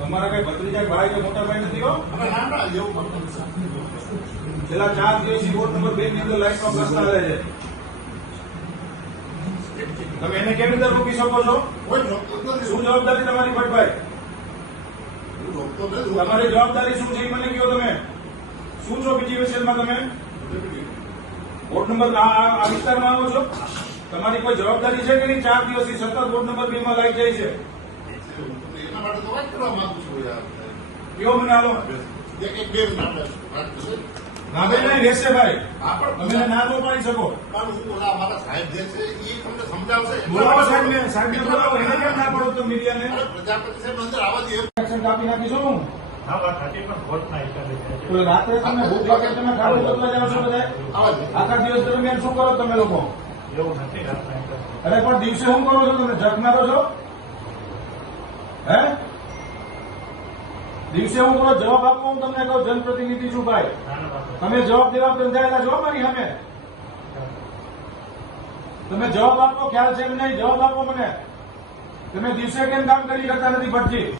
તમારા કઈ ભત્રીજા ભાઈ કે મોટા ભાઈ નથી હો? એવું પણ છેલ્લા 4 દિવસથી વોર્ડ નંબર 2 ની અંદર લાઈટનો પ્રશ્ન રહે છે. તમે એને કેવી રીતે રોકી શકો છો? કોઈ રોકતો નથી. શું જવાબદારી તમારી ભટ્ટભાઈ? રોકતો નથી. તમારી જવાબદારી શું છે એ મને કહો. તમે શું છો બીજી વિષયમાં? તમે વોર્ડ નંબર આ વિસ્તારમાં આવો છો, તમારી કોઈ જવાબદારી છે કે નહીં? 4 દિવસથી સતત વોર્ડ નંબર 2 માં લાઈટ જાય છે. એના માટે તો વાત કરવા માંગુ છું યાર. કયો મને હાલો. એક બે મિનિટ આપણે વાત કરીએ. ના ભાઈ નહીં રહેશે ભાઈ. હા, પણ તમે ના ન પાડી શકો. પણ હું ઓલા અમારા સાહેબ જે છે એ તમને સમજાવશે. બોલાવો સાહેબને. સાહેબને બોલાવો. એને કેમ ના પાડો તો મીડિયાને? અરે પ્રજાપતિ સાહેબ અંદર આવવા દે. એક્શન કાપી નાખીશું હું. હા વાત સાચી, પણ કોર્ટના હિસાબે છે. તો રાત્રે તમે ભૂખ લાગે તમે ખાવું બદલા જાવ છો બધા? આવવા દે. આખા દિવસ દરમિયાન શું કરો તમે લોકો? એવું નથી રાતના હિસાબે. અરે પણ દિવસે શું કરો છો તમે? જગનારો છો? હે? દિવસે હું કરો? જવાબ આપો. હું તમને કહું જનપ્રતિનિધિ છું ભાઈ. નાના બાપા. તમે જવાબ દેવા બંધાયેલા છો મારી સામે. તમે જવાબ આપો. ખ્યાલ છે એમ નહીં? જવાબ આપો મને. તમે દિવસે કેમ કામ કરી શકતા નથી ભટ્ટજી?